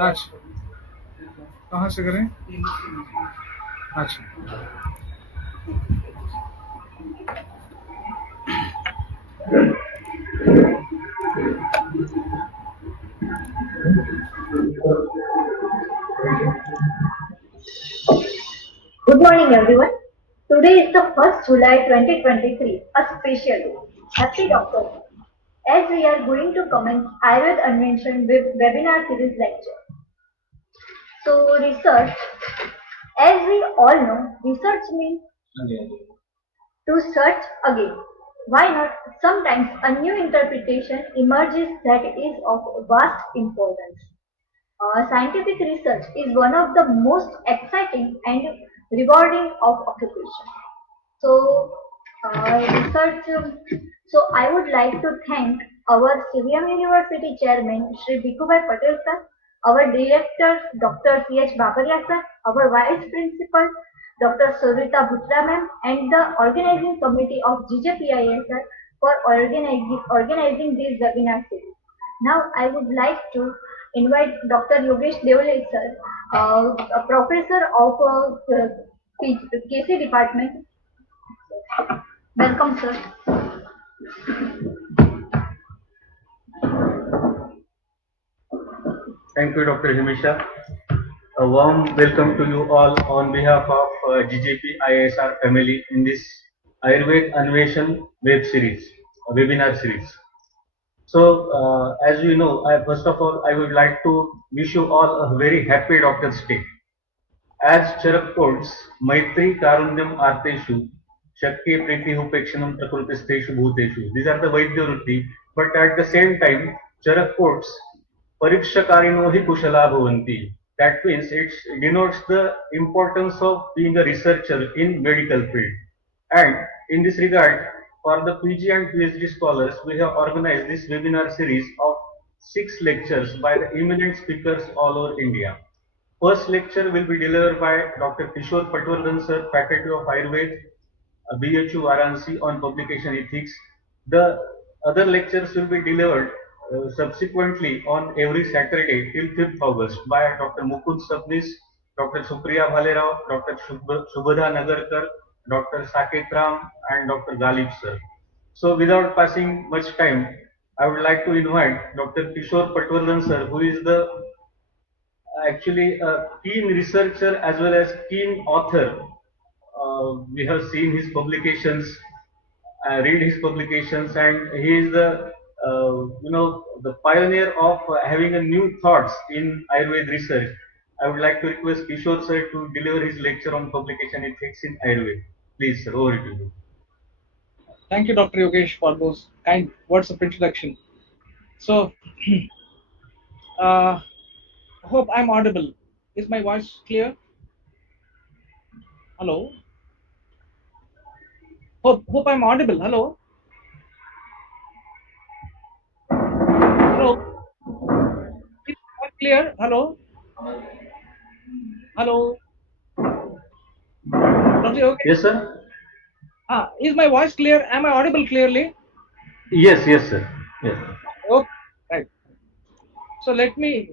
अच्छा, कहाँ से करें? अच्छा, Good morning, everyone. Today is the 1st July 2023, a special day. Happy Doctor Day. As we are going to commence Ayurveda-Anweshana with webinar series lecture. So, research, as we all know, research means to search again. Why not? Sometimes a new interpretation emerges that is of vast importance. Scientific research is one of the most exciting and rewarding of occupation. So, research. So, I would like to thank our CVM University Chairman Shri Bhikubhai Patel sir, our director Dr. C.H. Babaria sir, our Vice Principal Dr. Surita Bhutra ma'am, and the organizing committee of GJPIS sir for organizing this webinar series. Now, I would like to invite Dr. Yogesh Devle sir, a professor of KC department. Welcome, sir. Thank you, Dr. Himisha. A warm welcome to you all on behalf of GJP ISR family in this Ayurveda-Anweshana web series, webinar series. So, as we know, first of all, I would like to wish you all a very happy Doctor's Day. As Charak quotes, Maitri Karunyam Arteshu, Shakti Priti Hupekshanam Prakrutisteshu Bhuteshu. These are the Vaidya Vrutti, but at the same time, Charak quotes, Parikshakarino hi Kushala Bhavanti. That means it denotes the importance of being a researcher in medical field. And in this regard, for the PG and PhD scholars, we have organized this webinar series of 6 lectures by the eminent speakers all over India. First lecture will be delivered by Dr. Kishor Patwardhan sir, Faculty of Ayurveda, BHU Varanasi on publication ethics. The other lectures will be delivered subsequently on every Saturday till 5th August by Dr. Mukund Sabnis, Dr. Supriya Bhalerao, Dr. Subhadha Nagarkar, Dr. Saket Ram, and Dr. Galib sir. So without passing much time, I would like to invite Dr. Kishor Patwardhan sir, who is the actually a keen researcher as well as keen author. We have seen his publications, read his publications, and he is the the pioneer of having a new thoughts in Ayurveda research. I would like to request Kishore sir to deliver his lecture on publication ethics in Ayurveda. Please, sir, over to you. Thank you, Dr. Yogesh, for those kind words of introduction. So, hope I'm audible. Is my voice clear? Hello? Hope I'm audible. Hello? Hello? Is my voice clear? Hello? Hello? Dr. Yogesh? Yes, sir. Is my voice clear? Am I audible clearly? Yes, yes, sir. Yes. Okay, right. So let me,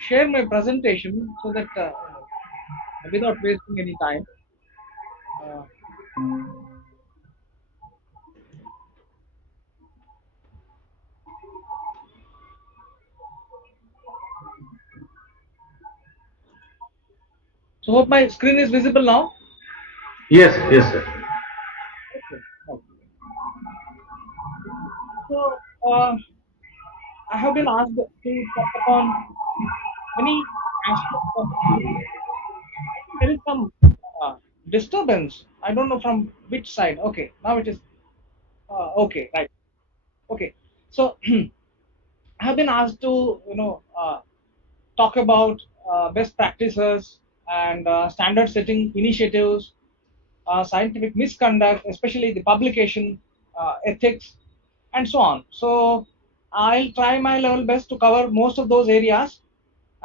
share my presentation so that without wasting any time. So hope my screen is visible now. Yes, yes, sir. Okay. So I have been asked to talk upon many aspects of there is some disturbance. I don't know from which side. Okay, now it is okay, right? Okay, so I have been asked to talk about best practices and standard setting initiatives, scientific misconduct, especially the publication ethics, and so on. So I'll try my level best to cover most of those areas,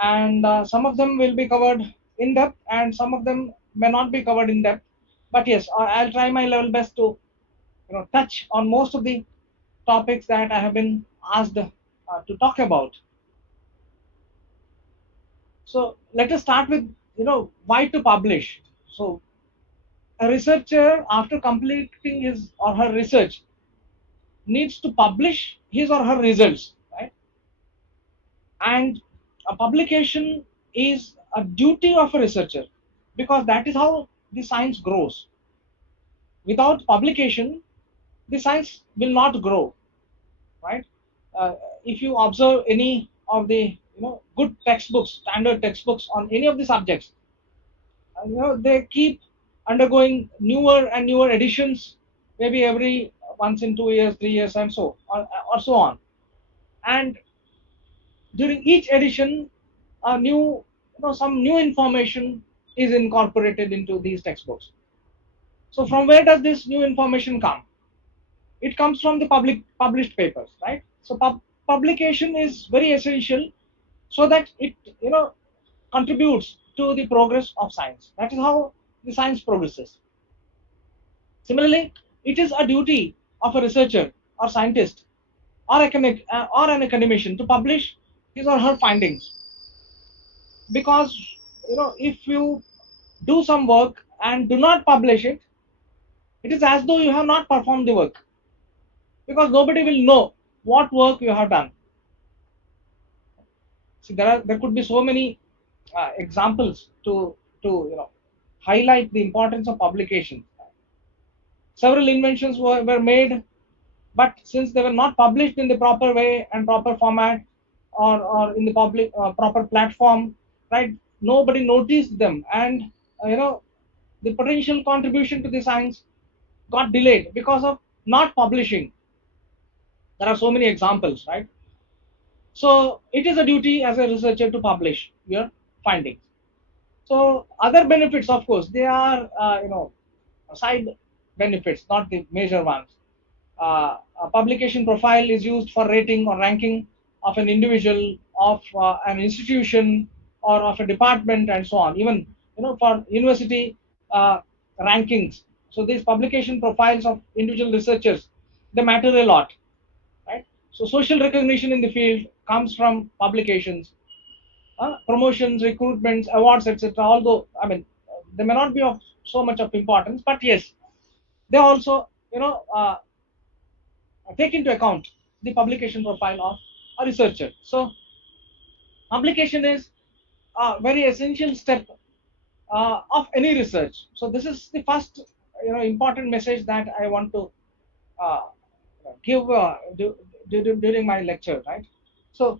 and some of them will be covered in depth, and some of them may not be covered in depth. But yes, I'll try my level best to touch on most of the topics that I have been asked to talk about. So let us start with, why to publish. So a researcher, after completing his or her research, needs to publish his or her results, right? And a publication is a duty of a researcher, because that is how the science grows. Without publication, the science will not grow, right? uh, if you observe any of the good textbooks, standard textbooks on any of the subjects, they keep undergoing newer and newer editions, maybe every once in 2 years, 3 years, and or so on. And during each edition, a new some new information is incorporated into these textbooks. So from where does this new information come? It comes from the published papers, right? So publication is very essential, so that it contributes to the progress of science. That is how the science progresses. Similarly, it is a duty of a researcher or scientist or or an academician to publish his or her findings, because if you do some work and do not publish it, it is as though you have not performed the work, because nobody will know what work you have done. See, there could be so many examples to highlight the importance of publication. Several inventions were made, but since they were not published in the proper way and proper format, or in the public proper platform, right? Nobody noticed them, and the potential contribution to the science got delayed because of not publishing. There are so many examples, right? So it is a duty as a researcher to publish your findings. So other benefits, of course, they are side benefits, not the major ones. A publication profile is used for rating or ranking of an individual, of an institution, or of a department, and so on. Even for university rankings. So these publication profiles of individual researchers, they matter a lot, right? So social recognition in the field comes from publications. Promotions, recruitments, awards, etc. Although they may not be of so much of importance, but yes, they also take into account the publication profile of a researcher. So publication is a very essential step of any research. So this is the first important message that I want to uh, give during my lecture, right? So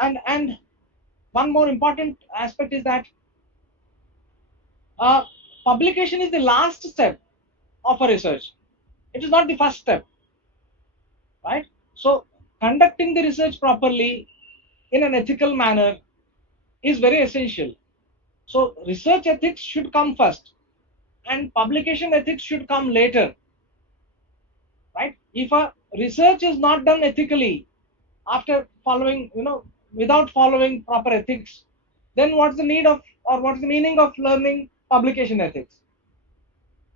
and one more important aspect is that uh, publication is the last step of a research. It is not the first step, right? So conducting the research properly in an ethical manner is very essential. So research ethics should come first, and publication ethics should come later, right? If a research is not done ethically, after following without following proper ethics, then what's the need of, or what's the meaning of learning publication ethics?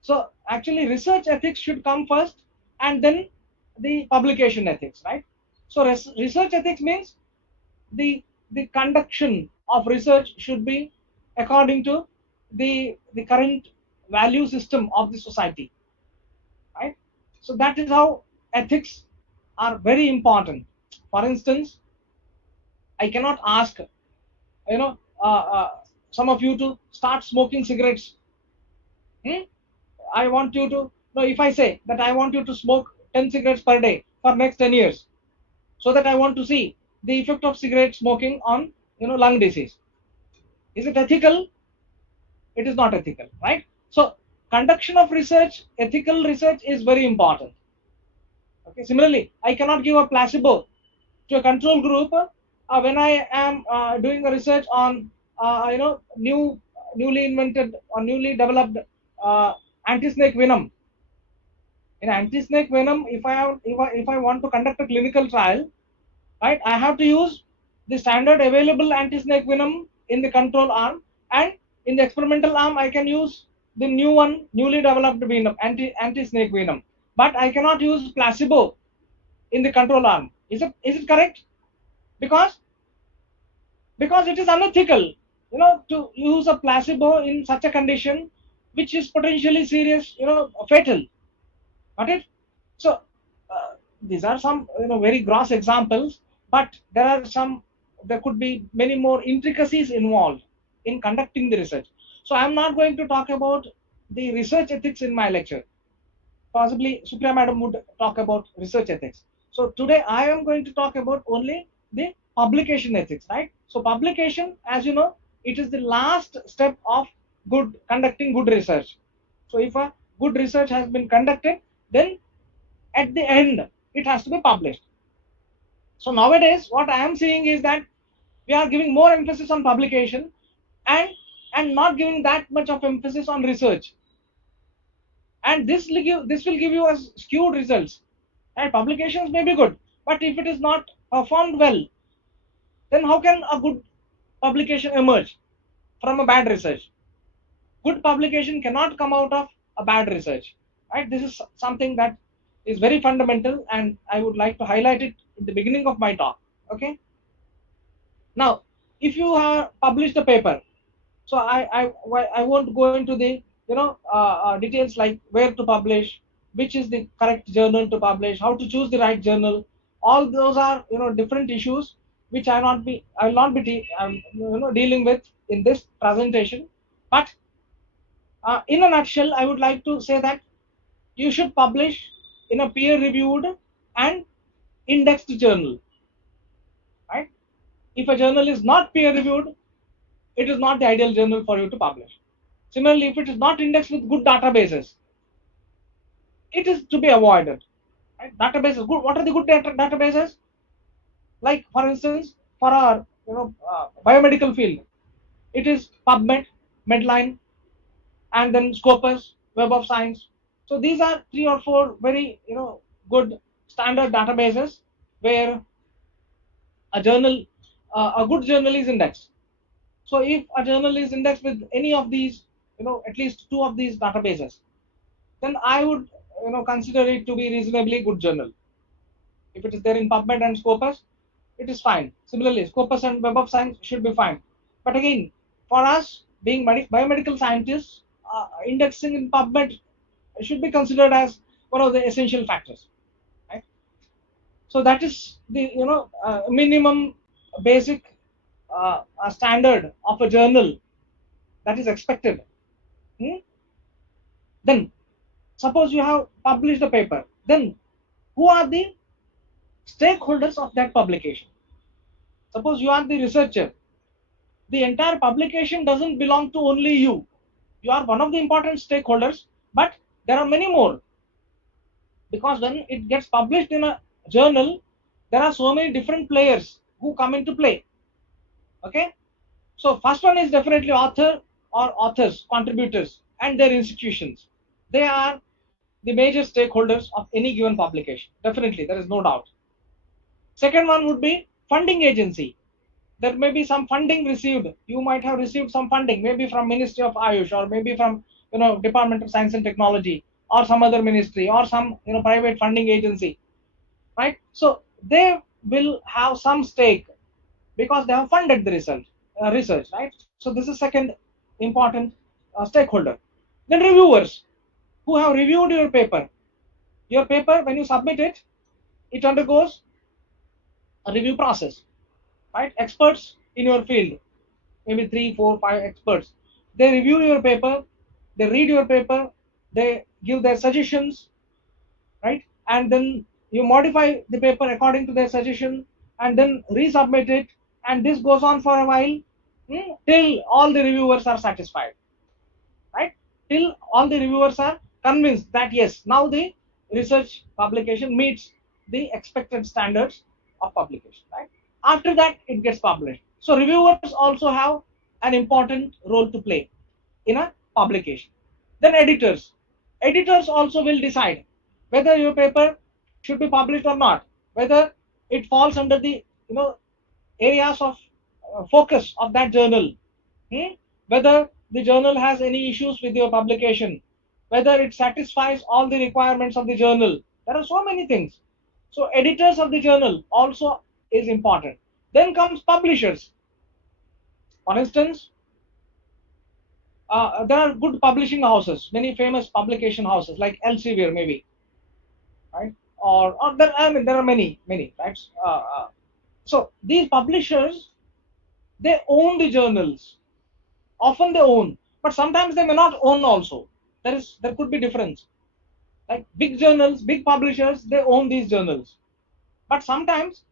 So actually research ethics should come first, and then the publication ethics, right? So research ethics means the conduction of research should be according to the current value system of the society, right? So that is how ethics are very important. For instance, I cannot ask you know some of you to start smoking cigarettes. Hmm? I want you to, no, if I say that I want you to smoke 10 cigarettes per day for next 10 years, so that I want to see the effect of cigarette smoking on lung disease. Is it ethical? It is not ethical, right? So conduction of research, ethical research is very important. Okay. Similarly, I cannot give a placebo to a control group when I am doing a research on newly invented or newly developed anti-snake venom. In anti-snake venom, if I want to conduct a clinical trial, right, I have to use the standard available anti-snake venom in the control arm, and in the experimental arm I can use the newly developed venom, anti-snake venom. But I cannot use placebo in the control arm. Is it correct? Because it is unethical, to use a placebo in such a condition which is potentially serious, fatal. Got it? So these are some very gross examples, but there could be many more intricacies involved in conducting the research. So I am not going to talk about the research ethics in my lecture. Possibly Supriya madam would talk about research ethics. So today I am going to talk about only the publication ethics, right? So publication, as you know, it is the last step of conducting good research. So if a good research has been conducted, then at the end it has to be published. So nowadays what I am seeing is that we are giving more emphasis on publication and not giving that much of emphasis on research, and this will give you a skewed results. And publications may be good, but if it is not performed well, then how can a good publication emerge from a bad research? Good publication cannot come out of a bad research, right? This is something that is very fundamental, and I would like to highlight it in the beginning of my talk. Okay, now if you have published a paper, so I won't go into the details like where to publish, which is the correct journal to publish, how to choose the right journal. All those are different issues which I will not be dealing with in this presentation. But in a nutshell, I would like to say that you should publish in a peer-reviewed and indexed journal, right? If a journal is not peer-reviewed, it is not the ideal journal for you to publish. Similarly, if it is not indexed with good databases, it is to be avoided. Right? Databases, good. What are the good databases? Like, for instance, for our biomedical field, it is PubMed, Medline, and then Scopus, Web of Science. So these are 3 or 4 very good standard databases where a good journal is indexed. So if a journal is indexed with any of these, at least 2 of these databases, then I would consider it to be reasonably good journal. If it is there in PubMed and Scopus, it is fine. Similarly, Scopus and Web of Science should be fine. But again, for us being biomedical scientists, indexing in PubMed should be considered as one of the essential factors. Right? So that is the minimum basic standard of a journal that is expected. Then suppose you have published a paper, then who are the stakeholders of that publication? Suppose you are the researcher, the entire publication doesn't belong to only you. You are one of the important stakeholders, but there are many more, because when it gets published in a journal, there are so many different players who come into play. Okay, so first one is definitely author or authors, contributors, and their institutions. They are the major stakeholders of any given publication. Definitely, there is no doubt. Second one would be funding agency. There may be some funding received. You might have received some funding, maybe from Ministry of Ayush, or maybe from Department of Science and Technology, or some other ministry, or some private funding agency, right? So they will have some stake because they have funded the research, right? So this is second important stakeholder. Then reviewers, who have reviewed your paper. Your paper, when you submit it, it undergoes a review process, right? Experts in your field, maybe 3, 4, 5 experts, they review your paper, they read your paper, they give their suggestions, right? And then you modify the paper according to their suggestion, and then resubmit it, and this goes on for a while, till all the reviewers are satisfied, right? Till all the reviewers are convinced that yes, now the research publication meets the expected standards of publication, right? After that, it gets published. So reviewers also have an important role to play in a publication. Then editors also will decide whether your paper should be published or not, whether it falls under the areas of focus of that journal, whether the journal has any issues with your publication, whether it satisfies all the requirements of the journal. There are so many things. So editors of the journal also is important. Then comes publishers. For instance, there are good publishing houses, many famous publication houses like Elsevier maybe, right? Or there, I mean, there are many, right? So these publishers, they own the journals. Often they own, but sometimes they may not own also. There could be difference. Like big journals, big publishers, they own these journals. But sometimes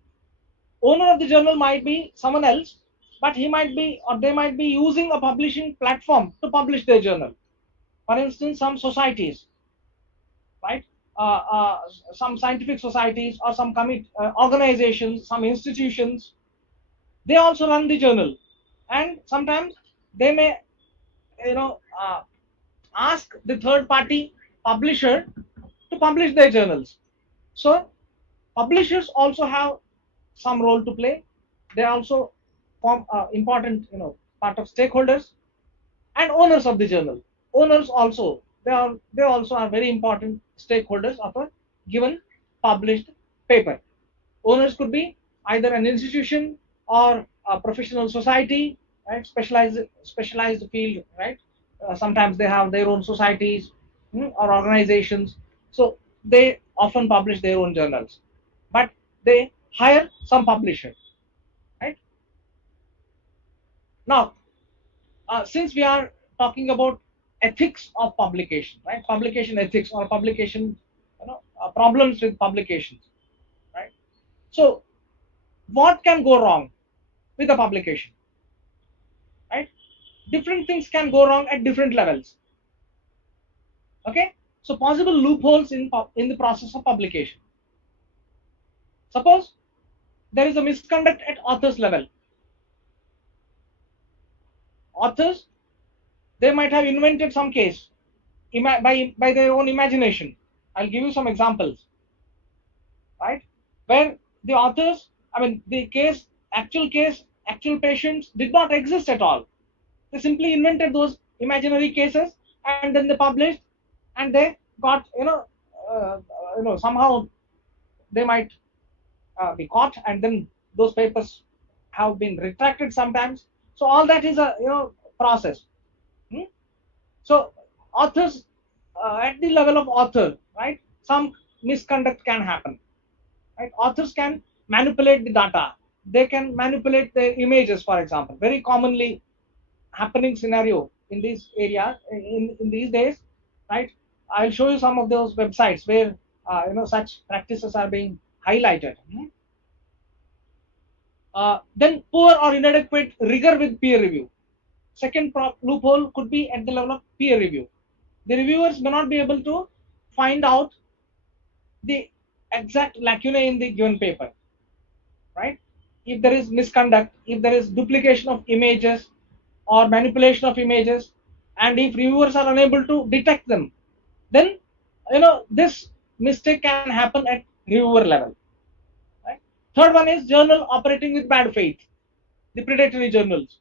owner of the journal might be someone else, but he might be or they might be using a publishing platform to publish their journal. For instance, some societies, right? Uh, uh, some scientific societies or some organizations, some institutions, they also run the journal, and sometimes they may, you know, ask the third party publisher to publish their journals. So publishers also have some role to play. They also form important, part of stakeholders. And owners of the journal, owners also, they also are very important stakeholders of a given published paper. Owners could be either an institution or a professional society, right? Specialized field, right? Sometimes they have their own societies, or organizations, so they often publish their own journals, but they hire some publisher, right? Now, since we are talking about ethics of publication, right? Publication ethics or publication, problems with publications, right? So what can go wrong with a publication, right? Different things can go wrong at different levels. Okay, so possible loopholes in the process of publication. Suppose there is a misconduct at author's level. Authors, they might have invented some case by their own imagination. I'll give you some examples, right? Where the authors, I mean, the case, actual patients did not exist at all. They simply invented those imaginary cases and then they published, and they got, somehow they might be caught, and then those papers have been retracted sometimes. So all that is a, process. Hmm? So authors, at the level of author, right? Some misconduct can happen. Right? Authors can manipulate the data. They can manipulate the images, for example. Very commonly happening scenario in this area in these days, right? I'll show you some of those websites where such practices are being highlighted. Then poor or inadequate rigor with peer review. Second loophole could be at the level of peer review. The reviewers may not be able to find out the exact lacunae in the given paper, right? If there is misconduct, if there is duplication of images or manipulation of images, and if reviewers are unable to detect them, then this mistake can happen at reviewer level, right? Third one is journal operating with bad faith, the predatory journals,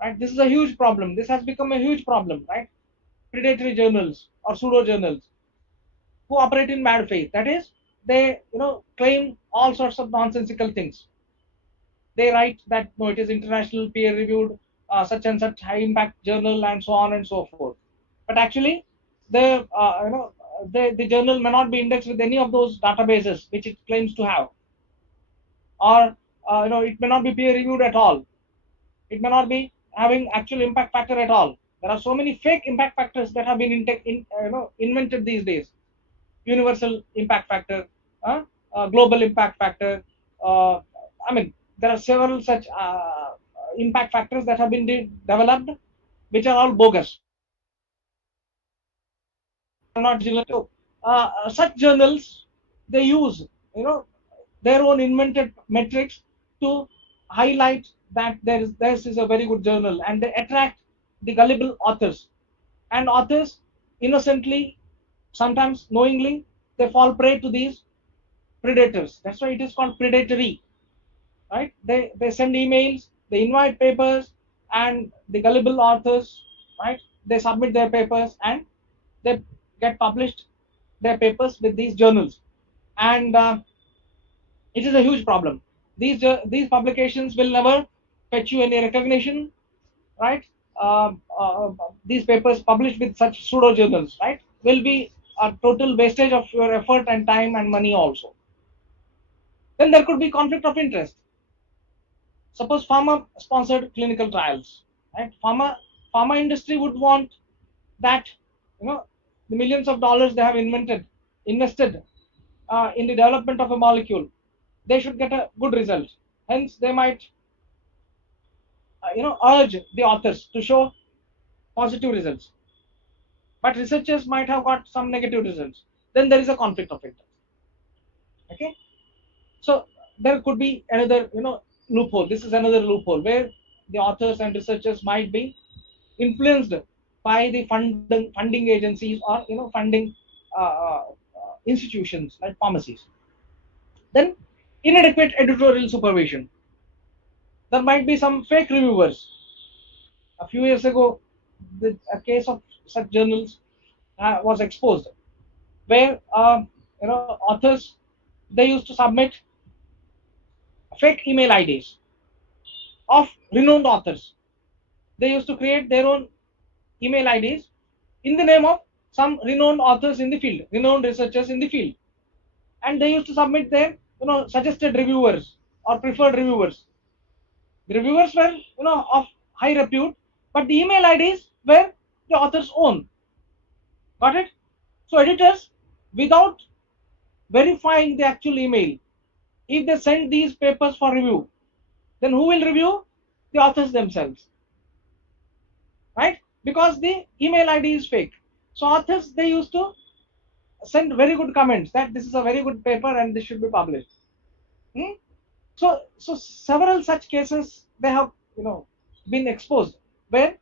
right? This is a huge problem. This has become a huge problem, right? Predatory journals or pseudo journals who operate in bad faith, that is, they claim all sorts of nonsensical things. They write that no, it is international peer reviewed, such and such high impact journal, and so on and so forth. But actually, the journal may not be indexed with any of those databases which it claims to have, or it may not be peer reviewed at all. It may not be having actual impact factor at all. There are so many fake impact factors that have been invented these days. Universal impact factor, global impact factor. I mean, there are several such impact factors that have been developed, which are all bogus. Not so, such journals, they use their own invented metrics to highlight that this is a very good journal, and they attract the gullible authors, and authors innocently, sometimes knowingly, they fall prey to these predators. That's why it is called predatory, right? They send emails, they invite papers, and the gullible authors, right, they submit their papers and they get published their papers with these journals. and it is a huge problem. These publications will never fetch you any recognition, right? These papers published with such pseudo journals, right, will be a total wastage of your effort and time and money also. Then there could be conflict of interest. Suppose pharma sponsored clinical trials, right? Pharma industry would want that, the millions of dollars they have invested in the development of a molecule, they should get a good result. Hence, they might urge the authors to show positive results, but researchers might have got some negative results. Then there is a conflict of interest. Okay, so there could be another loophole. This is another loophole where the authors and researchers might be influenced by the funding agencies or funding institutions like pharmacies. Then inadequate editorial supervision. There might be some fake reviewers. A few years ago, a case of such journals was exposed, where authors, they used to submit fake email IDs of renowned authors. They used to create their own email IDs in the name of some renowned authors in the field, renowned researchers in the field, and they used to submit their suggested reviewers or preferred reviewers. The reviewers were of high repute, but the email IDs were the author's own. Got it? So editors, without verifying the actual email, if they send these papers for review, then who will review? The authors themselves, right? Because the email ID is fake. So authors, they used to send very good comments that this is a very good paper and this should be published. So several such cases they have been exposed, where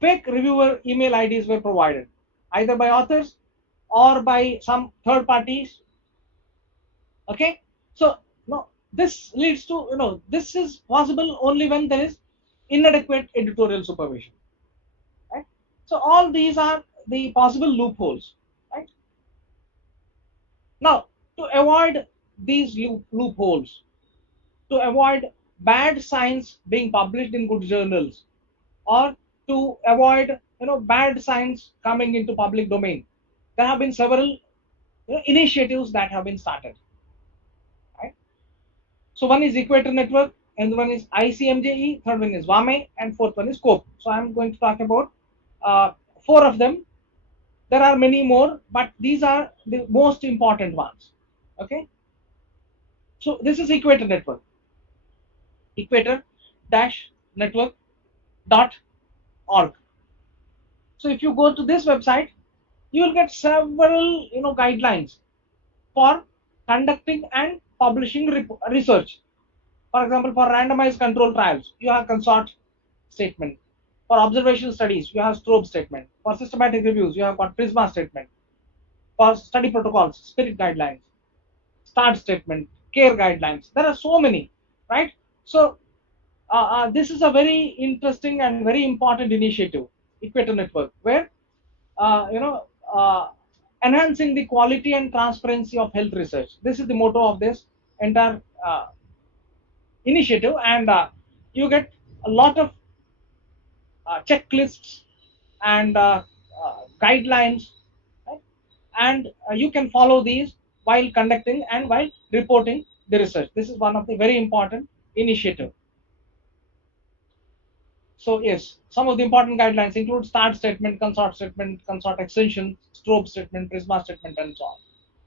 fake reviewer email IDs were provided either by authors or by some third parties. Okay, so no, this leads to this is possible only when there is inadequate editorial supervision, right? So all these are the possible loopholes, right? Now, to avoid these loopholes, to avoid bad science being published in good journals, or to avoid bad science coming into public domain, there have been several initiatives that have been started, right? So one is Equator Network, and one is ICMJE, third one is WAME, and fourth one is COPE. So I'm going to talk about four of them. There are many more, but these are the most important ones. Okay, so this is Equator Network, equator-network.org. So if you go to this website, you will get several guidelines for conducting and publishing research. For example, for randomized control trials, you have consort statement. For observational studies, you have strobe statement. For systematic reviews, you have got prisma statement. For study protocols, spirit guidelines, start statement, care guidelines. There are so many, right? So this is a very interesting and very important initiative, Equator Network, where enhancing the quality and transparency of health research. This is the motto of this entire initiative, and you get a lot of checklists and guidelines, right? And you can follow these while conducting and while reporting the research. This is one of the very important initiative. So yes, some of the important guidelines include start statement, consort extension, strobe statement, prisma statement, and so on.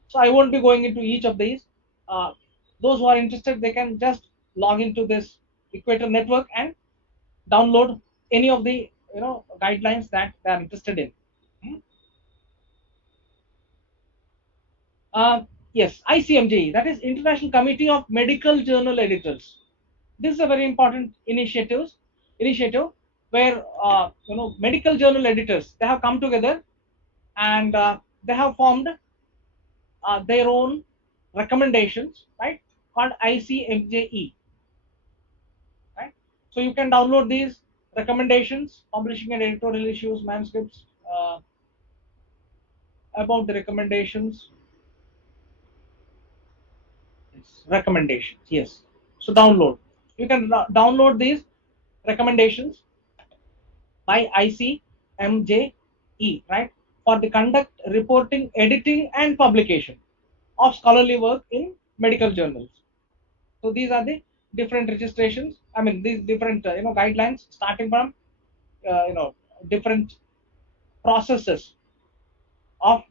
So I won't be going into each of these. Those who are interested, they can just log into this Equator Network and download any of the guidelines that they are interested in. Yes, ICMJ, that is International Committee of Medical Journal Editors. This is a very important initiative where medical journal editors, they have come together, and they have formed their own recommendations, right, called ICMJE, right? So you can download these recommendations, publishing and editorial issues, manuscripts, about the recommendations. recommendations. Yes. So download. You can download these recommendations by ICMJE, right? For the conduct, reporting, editing, and publication of scholarly work in medical journals. So these are the different registrations. I mean, these different guidelines starting from different processes of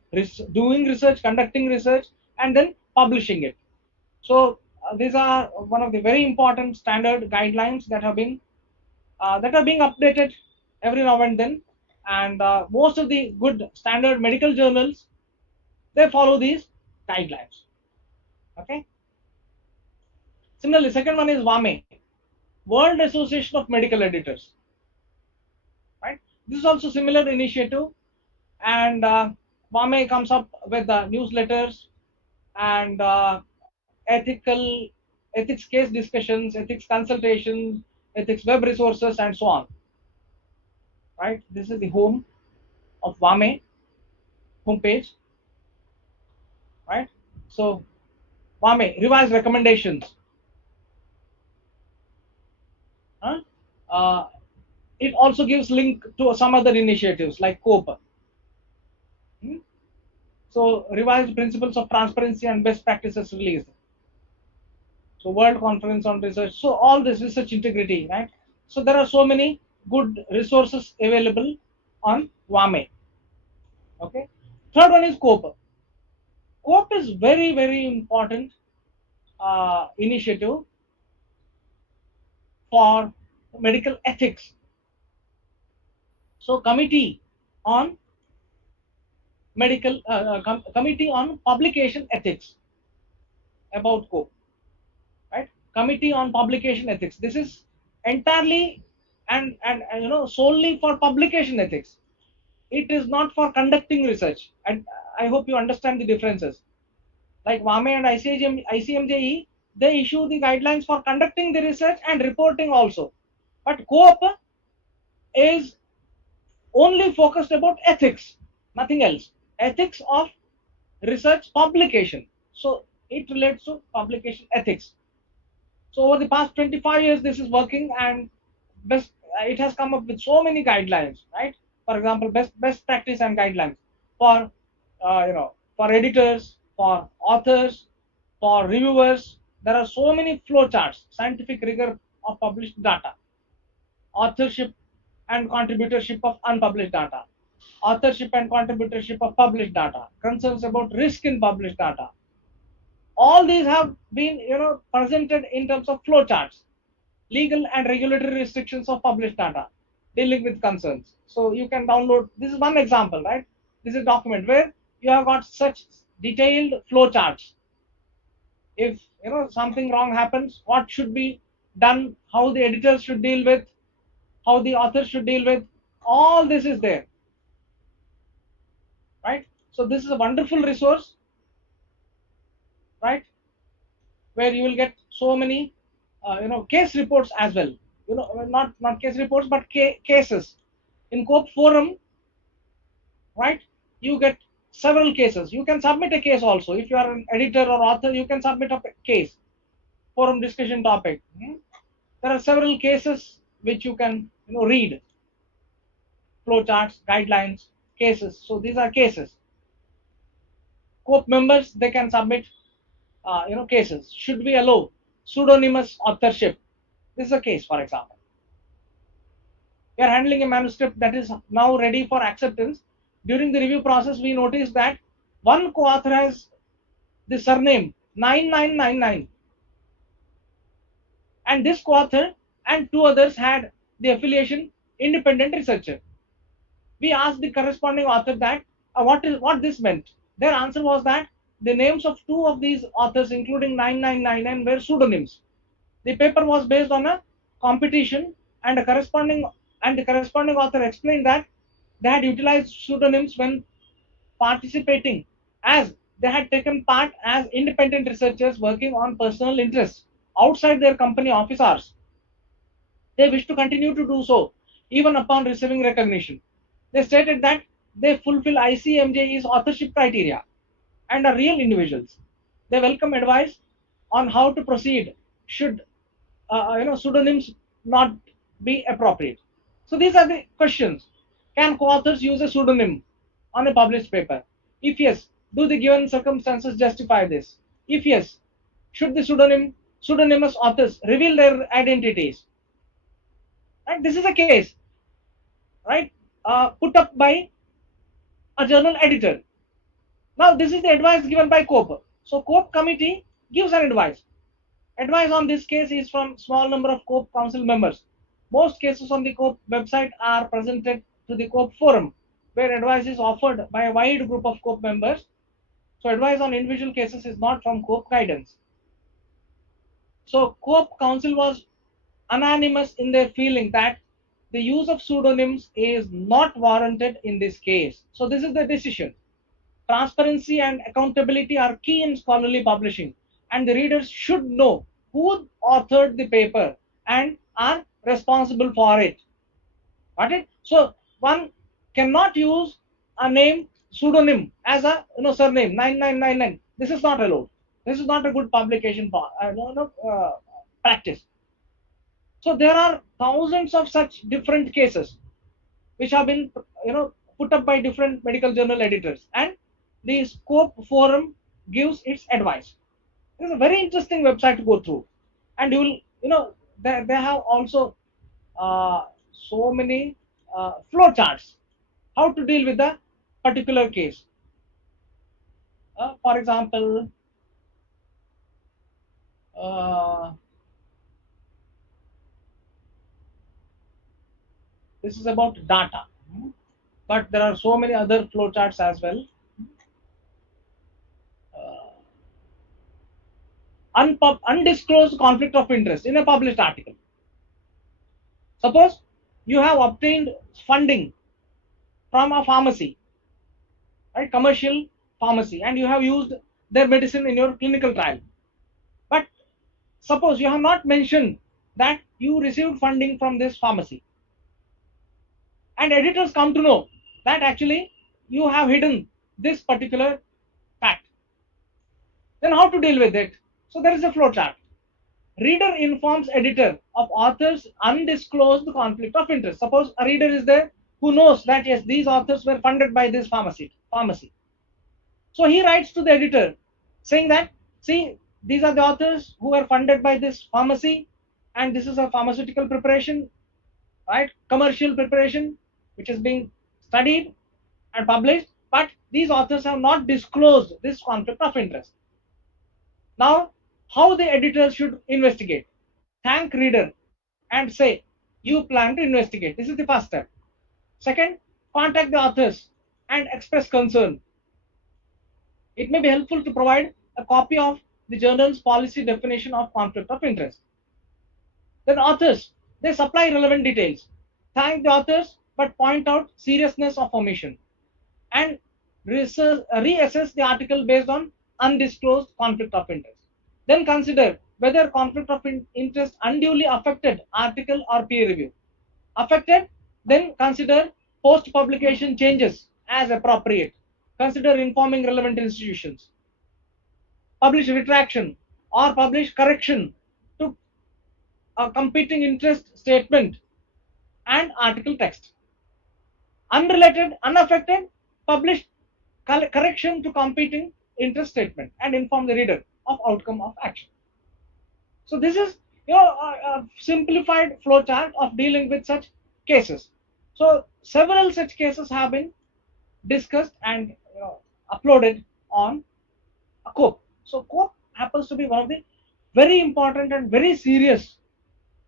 doing research, conducting research, and then publishing it. So these are one of the very important standard guidelines that have been that are being updated every now and then, and most of the good standard medical journals, they follow these guidelines. Okay. Similarly, second one is WAME, World Association of Medical Editors. Right. This is also similar initiative, and WAME comes up with newsletters and ethical ethics case discussions, ethics consultations, ethics web resources, and so on. Right. This is the home of WAME homepage. Right. So WAME revised recommendations. Huh? Uh, it also gives link to some other initiatives like COPE. Hmm? So revised principles of transparency and best practices released. So World Conference on Research. So all this research integrity, right? So there are so many good resources available on WAME. Okay. Third one is COPE. COPE is very, very important initiative for medical ethics. So committee on committee on publication ethics about COPE, right? Committee on publication ethics. This is entirely and solely for publication ethics. It is not for conducting research, and I hope you understand the differences. Like WAME and ICMJE, they issue the guidelines for conducting the research and reporting also, but COPE is only focused about ethics, nothing else. Ethics of research publication. So it relates to publication ethics. So over the past 25 years, this is working, and it has come up with so many guidelines, right? For example, best practice and guidelines for for editors, for authors, for reviewers. There are so many flowcharts, scientific rigor of published data, authorship and contributorship of unpublished data, authorship and contributorship of published data, concerns about risk in published data. All these have been presented in terms of flowcharts, legal and regulatory restrictions of published data, dealing with concerns. So you can download. This is one example, right? This is a document where you have got such detailed flowcharts. If something wrong happens, what should be done, how the editors should deal with, how the authors should deal with, all this is there, right? So this is a wonderful resource, right, where you will get so many case reports as well, not case reports but cases in COPE forum, right? You get several cases. You can submit a case also. If you are an editor or author, you can submit a case, forum discussion topic. There are several cases which you can read, flowcharts, guidelines, cases. So these are cases. COPE members, they can submit cases. Should we allow pseudonymous authorship? This is a case, for example. We are handling a manuscript that is now ready for acceptance. During the review process, we noticed that one co-author has the surname 9999, and this co-author and two others had the affiliation independent researcher. We asked the corresponding author that what this meant. Their answer was that the names of two of these authors, including 9999, were pseudonyms. The paper was based on a competition, and the corresponding author explained that they had utilized pseudonyms when participating, as they had taken part as independent researchers working on personal interests outside their company office hours. They wish to continue to do so even upon receiving recognition. They stated that they fulfill ICMJE's authorship criteria and are real individuals. They welcome advice on how to proceed should pseudonyms not be appropriate. So these are the questions. Can co-authors use a pseudonym on a published paper? If yes, do the given circumstances justify this? If yes, should the pseudonymous authors reveal their identities? Right? This is a case, right, put up by a journal editor. Now this is the advice given by COPE. So COPE committee gives an advice. Advice on this case is from small number of COPE council members. Most cases on the COPE website are presented to the COPE forum, where advice is offered by a wide group of COPE members. So advice on individual cases is not from COPE guidance. So COPE council was unanimous in their feeling that the use of pseudonyms is not warranted in this case. So this is the decision. Transparency and accountability are key in scholarly publishing, and the readers should know who authored the paper and are responsible for it. Got it? So one cannot use a name pseudonym as a surname 9999. This is not allowed. This is not a good publication practice. So there are thousands of such different cases which have been put up by different medical journal editors, and the Scope forum gives its advice. It's a very interesting website to go through, and you will they have also so many flow charts how to deal with the particular case. For example, this is about data, but there are so many other flow charts as well. Undisclosed conflict of interest in a published article. Suppose you have obtained funding from a pharmacy, right, commercial pharmacy, and you have used their medicine in your clinical trial. But suppose you have not mentioned that you received funding from this pharmacy, and editors come to know that actually you have hidden this particular fact. Then how to deal with it? So there is a flow chart. Reader informs editor of author's undisclosed conflict of interest. Suppose a reader is there who knows that yes, these authors were funded by this pharmacy. So he writes to the editor saying that, see, these are the authors who were funded by this pharmacy, and this is a pharmaceutical preparation, right, commercial preparation, which is being studied and published, but these authors have not disclosed this conflict of interest. Now, how the editor should investigate? Thank reader and say, you plan to investigate. This is the first step. Second, contact the authors and express concern. It may be helpful to provide a copy of the journal's policy definition of conflict of interest. Then authors, they supply relevant details. Thank the authors, but point out seriousness of omission. And reassess the article based on undisclosed conflict of interest. Then consider whether conflict of interest unduly affected article or peer review. Affected, then consider post-publication changes as appropriate. Consider informing relevant institutions. Publish retraction or publish correction to a competing interest statement and article text. Unrelated, unaffected, publish correction to competing interest statement and inform the reader of outcome of action. So this is a simplified flow chart of dealing with such cases. So several such cases have been discussed and uploaded on a COPE. So COPE happens to be one of the very important and very serious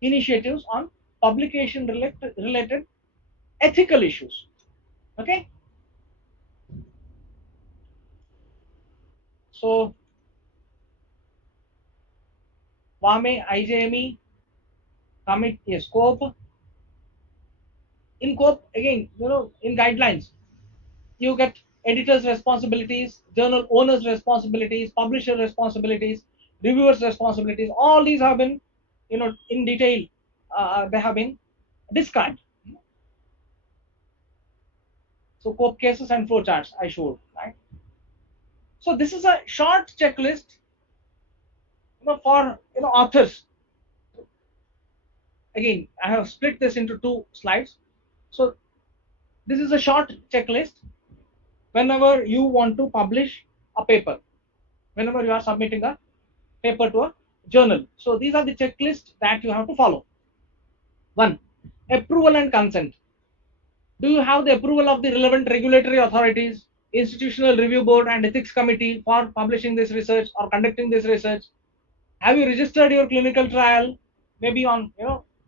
initiatives on publication related ethical issues. Okay. So WAME, IJME, commit a scope. In COPE, again, in guidelines, you get editor's responsibilities, journal owner's responsibilities, publisher responsibilities, reviewer's responsibilities. All these have been, in detail, they have been described. So COPE cases and flowcharts I showed, right? So this is a short checklist, for authors. Again, I have split this into two slides. So this is a short checklist whenever you want to publish a paper, whenever you are submitting a paper to a journal. So these are the checklists that you have to follow. One, approval and consent. Do you have the approval of the relevant regulatory authorities, institutional review board and ethics committee for publishing this research or conducting this research? Have you registered your clinical trial? Maybe on,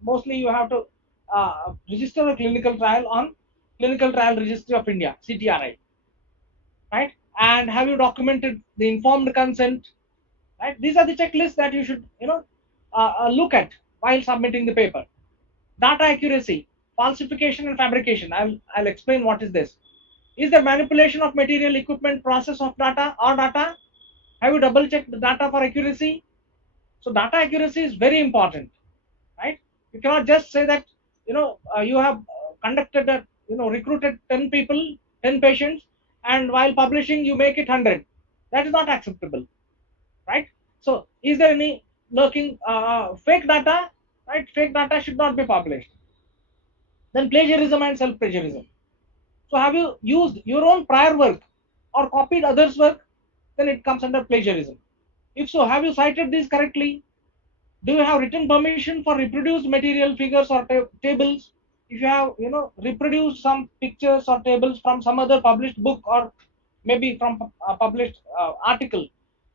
mostly you have to register a clinical trial on Clinical Trial Registry of India, CTRI, right? And have you documented the informed consent, right? These are the checklists that you should, look at while submitting the paper. Data accuracy, falsification and fabrication. I'll explain what is this. Is there manipulation of material, equipment, process of data or data? Have you double checked the data for accuracy? So data accuracy is very important, right? You cannot just say that you have conducted a, recruited 10 people, 10 patients, and while publishing you make it 100. That is not acceptable, right? So is there any lurking fake data, right? Fake data should not be published. Then plagiarism and self plagiarism. So have you used your own prior work or copied others work? Then it comes under plagiarism. If so, have you cited these correctly? Do you have written permission for reproduced material, figures or tables? If you have reproduced some pictures or tables from some other published book or maybe from a published article,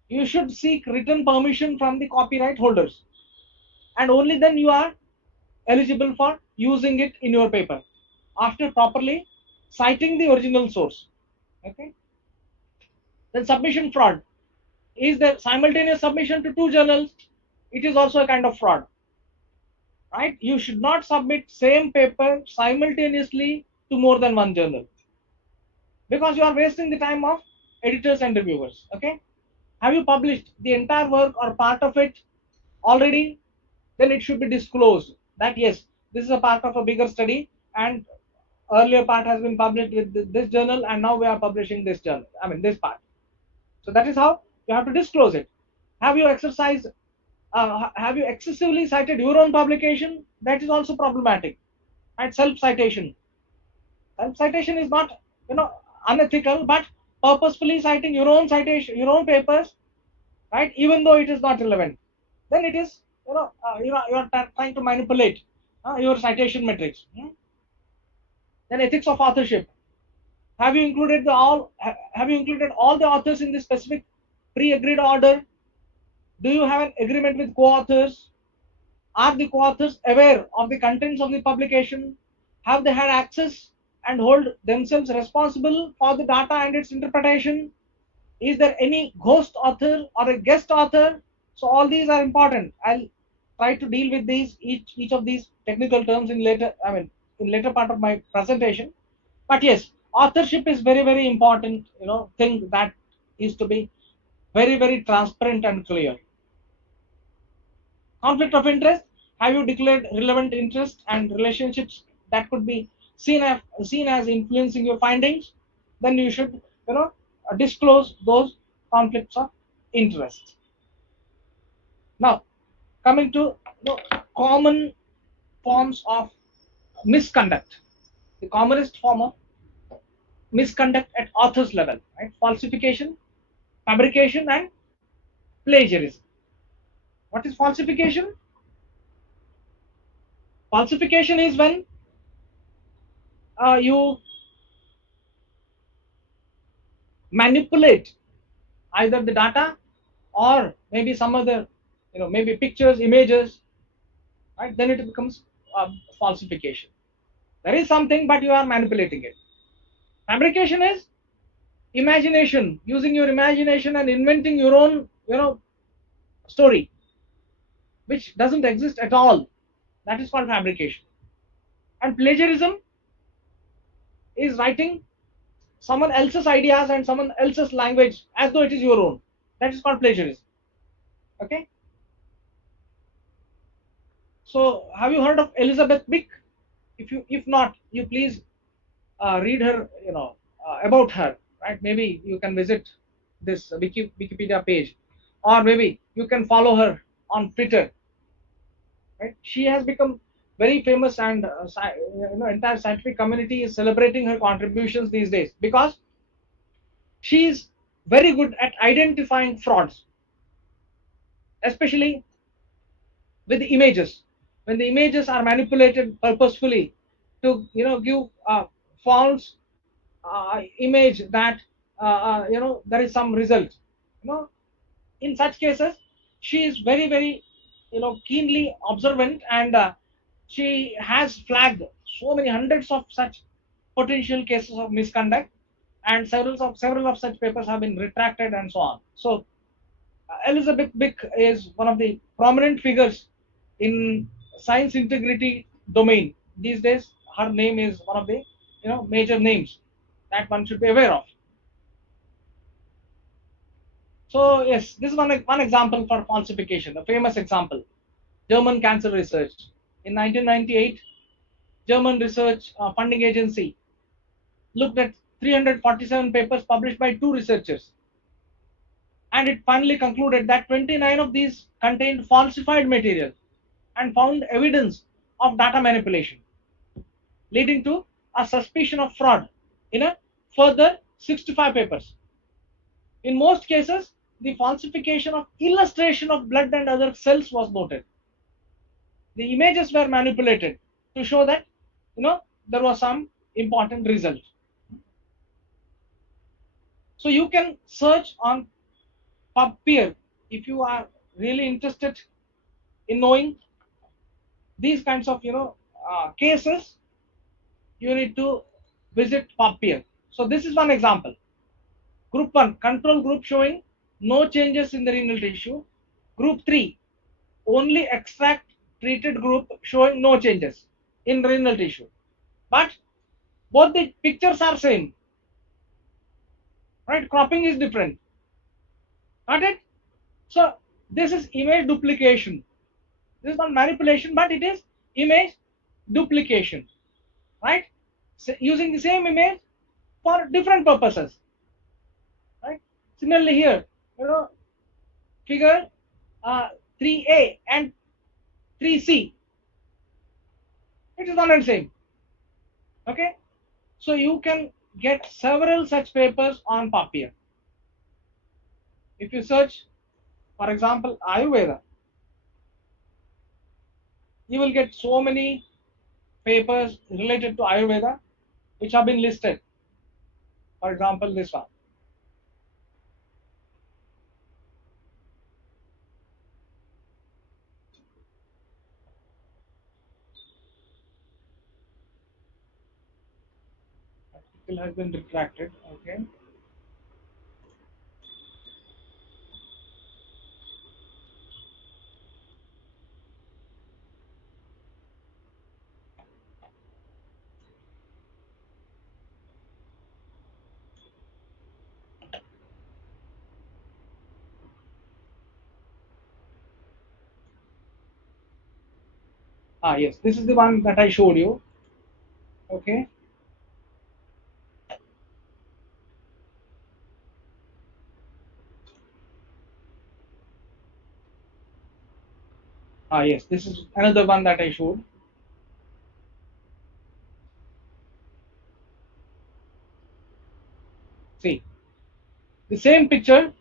you should seek written permission from the copyright holders, and only then you are eligible for using it in your paper after properly citing the original source. Okay. Then submission fraud. Is there simultaneous submission to two journals? It is also a kind of fraud, right? You should not submit same paper simultaneously to more than one journal, because you are wasting the time of editors and reviewers. Okay. Have you published the entire work or part of it already? Then it should be disclosed that yes, this is a part of a bigger study and earlier part has been published with this journal and now we are publishing this journal, this part. So that is how you have to disclose it. Have you have you excessively cited your own publication? That is also problematic. And self-citation. Self-citation is not, unethical, but purposefully citing your own citation, your own papers, right? Even though it is not relevant, then it is, you are trying to manipulate your citation metrics. Then ethics of authorship. Have you included have you included all the authors in the specific pre-agreed order? Do you have an agreement with co-authors? Are the co-authors aware of the contents of the publication? Have they had access and hold themselves responsible for the data and its interpretation? Is there any ghost author or a guest author? So all these are important. I'll try to deal with these each of these technical terms in later part of my presentation. But yes, authorship is very, very important, thing that is to be very, very transparent and clear. Conflict of interest. Have you declared relevant interest and relationships that could be seen as influencing your findings? Then you should disclose those conflicts of interest. Now, coming to common forms of misconduct. The commonest form of misconduct at author's level, right? Falsification, fabrication, and plagiarism. What is falsification? Falsification is when you manipulate either the data or maybe some other, maybe pictures, images, right? Then it becomes falsification. There is something, but you are manipulating it. Fabrication is imagination, using your imagination and inventing your own, story, which doesn't exist at all. That is called fabrication. And plagiarism is writing someone else's ideas and someone else's language as though it is your own. That is called plagiarism. Okay. So have you heard of Elizabeth Bick? If not, you please read her, about her, right? Maybe you can visit this Wikipedia page. or maybe you can follow her on Twitter. Right? She has become very famous, and entire scientific community is celebrating her contributions these days because she is very good at identifying frauds, especially with the images. When the images are manipulated purposefully to give a false image that there is some result, you know in such cases she is very keenly observant, and she has flagged so many hundreds of such potential cases of misconduct, and several of such papers have been retracted and so on. So Elizabeth Bick is one of the prominent figures in science integrity domain these days. Her name is one of the major names that one should be aware of. So yes, this is one example for falsification, a famous example. German cancer research. In 1998, German research funding agency looked at 347 papers published by two researchers, and it finally concluded that 29 of these contained falsified material and found evidence of data manipulation, leading to a suspicion of fraud in a further 65 papers. In most cases, the falsification of illustration of blood and other cells was noted. The images were manipulated to show that there was some important result. So you can search on PubPeer if you are really interested in knowing these kinds of cases. You need to visit PubPeer. So this is one example. Group 1, control group showing no changes in the renal tissue. Group 3, only extract treated group showing no changes in renal tissue. But both the pictures are same. Right? Cropping is different. Got it? So this is image duplication. This is not manipulation, but it is image duplication. Right? So using the same image for different purposes. Right? Similarly here, figure 3A and 3C. It is one and same. Okay? So you can get several such papers on PubPeer. If you search, for example, Ayurveda, you will get so many papers related to Ayurveda which have been listed. For example, this one. Article has been retracted. Okay. Yes, this is the one that I showed you. Okay. Yes, this is another one that I showed. See, the same picture,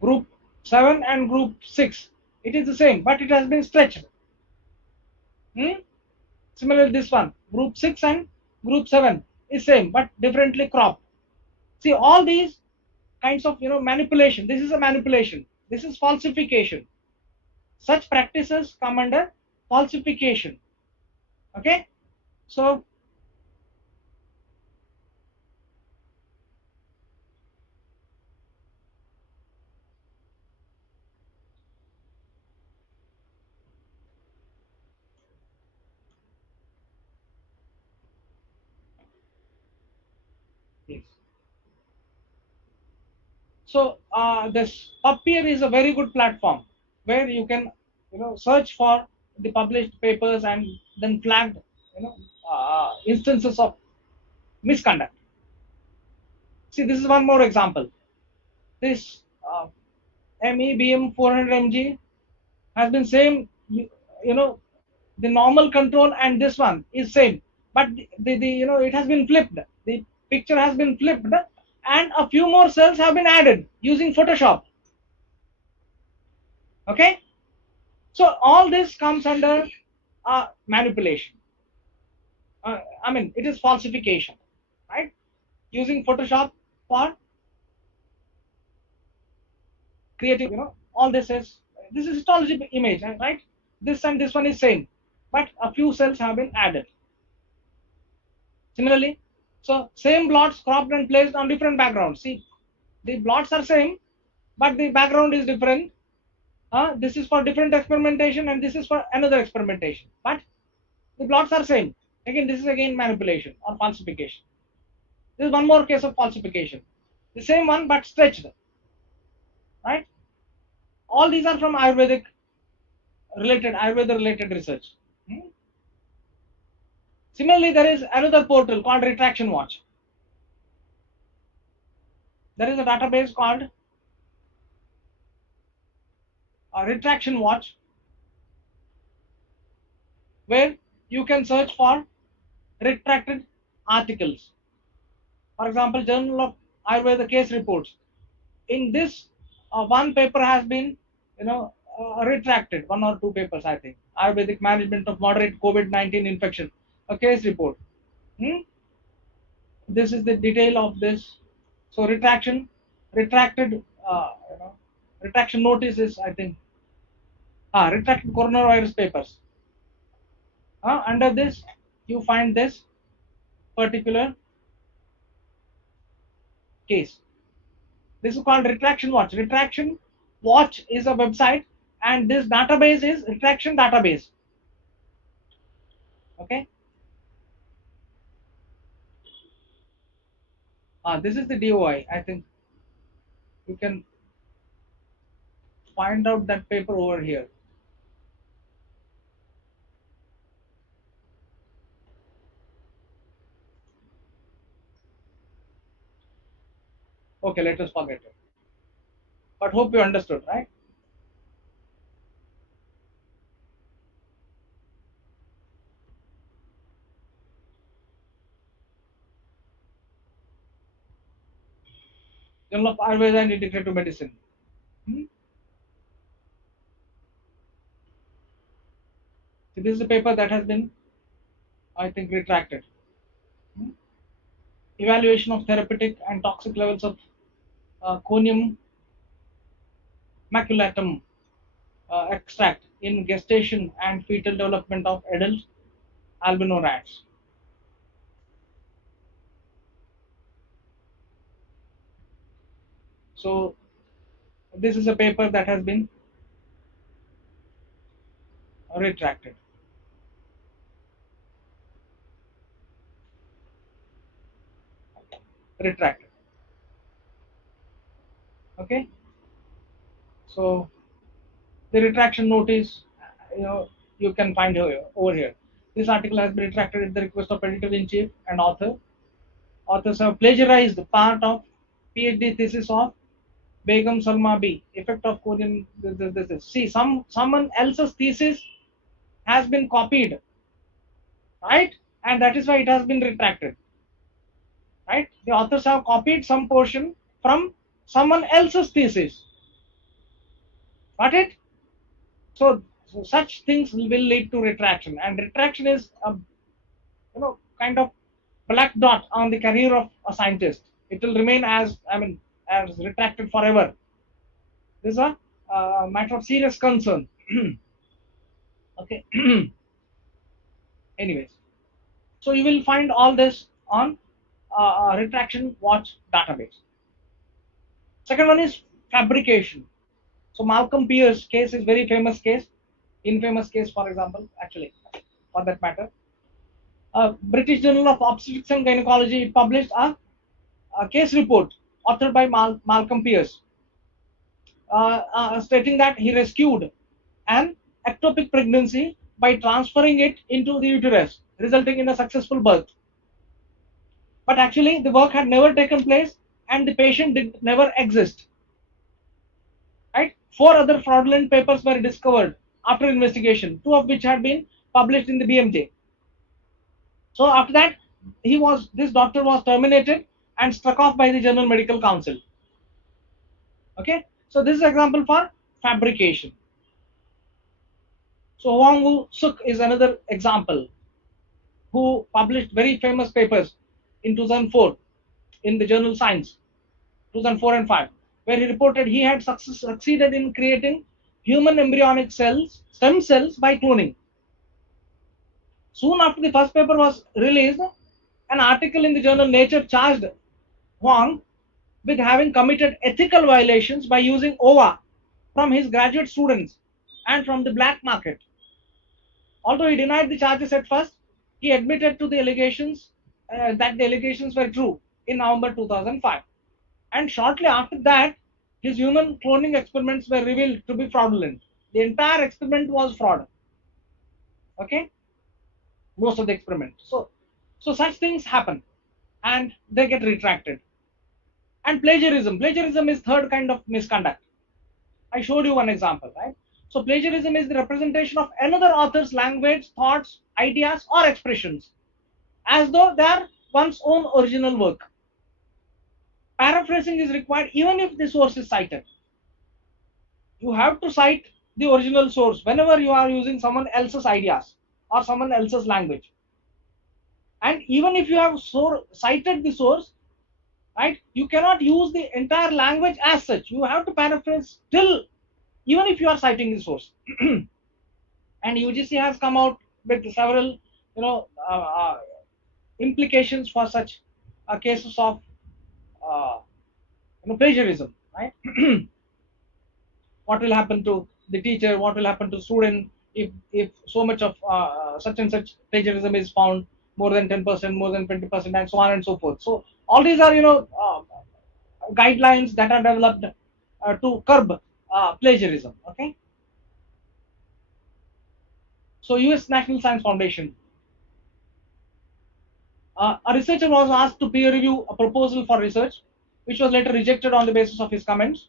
group 7 and group 6. It is the same, but it has been stretched. Similarly, this one, group 6 and group 7 is same, but differently cropped. See, all these kinds of manipulation. This is a manipulation. This is falsification. Such practices come under falsification. Okay, so yes. So this PubPeer is a very good platform where you can search for the published papers and then flagged instances of misconduct. See, this is one more example. This MEBM 400 mg has been same, the normal control and this one is same, but it has been flipped. The picture has been flipped, and a few more cells have been added using Photoshop. Okay, so all this comes under manipulation. It is falsification, right? Using Photoshop for creating, all this is histology image, right? This and this one is same, but a few cells have been added. Similarly, so same blots cropped and placed on different backgrounds. See, the blots are same, but the background is different. This is for different experimentation and this is for another experimentation, but the blots are same. Again, this is again manipulation or falsification. This is one more case of falsification. The same one but stretched, right? All these are from Ayurveda related research. Similarly, there is another portal called Retraction Watch. There is a database called Retraction Watch, where you can search for retracted articles. For example, Journal of Ayurveda case reports. In this, one paper has been, retracted. One or two papers, I think. Ayurvedic management of moderate COVID-19 infection, a case report. This is the detail of this. So retraction, retracted, retraction notices, I think. Retracted coronavirus papers. Under this, you find this particular case. This is called Retraction Watch. Retraction Watch is a website, and this database is Retraction Database. Okay. This is the DOI. I think you can find out that paper over here. Okay, let us forget it. But hope you understood, right? Journal of Ayurveda and Integrative Medicine. So this is a paper that has been, I think, retracted. Evaluation of therapeutic and toxic levels of conium maculatum extract in gestation and fetal development of adult albino rats. So this is a paper that has been retracted. Okay. So the retraction notice, you can find over here. This article has been retracted at the request of editor-in-chief and author. Authors have plagiarized part of Ph.D. thesis of Begum Salma B. Effect of Korean. See, someone else's thesis has been copied, right? And that is why it has been retracted, right? The authors have copied some portion from someone else's thesis. Got it? So such things will lead to retraction, and retraction is a kind of black dot on the career of a scientist. It will remain as retracted forever. This is a matter of serious concern. Okay. Anyways, so you will find all this on Retraction Watch database. Second one is fabrication. So Malcolm Pierce case is very famous case, infamous case, for example, actually, for that matter. British Journal of Obstetrics and Gynecology published a case report authored by Malcolm Pierce, stating that he rescued an ectopic pregnancy by transferring it into the uterus, resulting in a successful birth. But actually, the work had never taken place, and the patient did never exist. Right? 4 other fraudulent papers were discovered after investigation, 2 of which had been published in the BMJ. So after that, this doctor was terminated and struck off by the General Medical Council. Okay, so this is example for fabrication. So Wang Wu Suk is another example, who published very famous papers in 2004 in the journal Science, 2004 and 5, where he reported he had succeeded in creating human embryonic stem cells by cloning. Soon after the first paper was released, an article in the journal Nature charged Huang with having committed ethical violations by using ova from his graduate students and from the black market. Although he denied the charges at first, he admitted to the allegations that the allegations were true in November 2005. And shortly after that, his human cloning experiments were revealed to be fraudulent. The entire experiment was fraud. Okay, most of the experiments. So such things happen, and they get retracted. And plagiarism. Plagiarism is third kind of misconduct. I showed you one example, right? So plagiarism is the representation of another author's language, thoughts, ideas, or expressions as though they are one's own original work. Paraphrasing is required even if the source is cited. You have to cite the original source whenever you are using someone else's ideas or someone else's language. And even if you have cited the source, right, you cannot use the entire language as such. You have to paraphrase still, even if you are citing the source. And UGC has come out with several, implications for such cases of plagiarism, right? What will happen to the teacher? What will happen to student if so much of such and such plagiarism is found, more than 10%, more than 20%, and so on and so forth. So all these are guidelines that are developed to curb plagiarism. Okay. So US National Science Foundation. A researcher was asked to peer review a proposal for research, which was later rejected on the basis of his comments.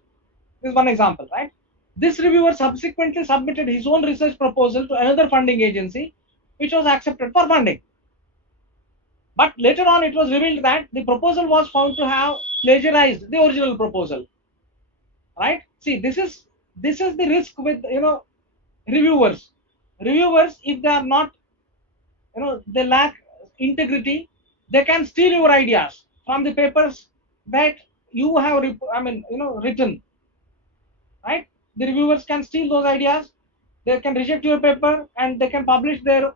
This is one example, right? This reviewer subsequently submitted his own research proposal to another funding agency, which was accepted for funding. But later on, it was revealed that the proposal was found to have plagiarized the original proposal. Right? See, this is the risk with reviewers. Reviewers, if they are not, they lack integrity, they can steal your ideas from the papers that you have written. Right? The reviewers can steal those ideas. They can reject your paper and they can publish their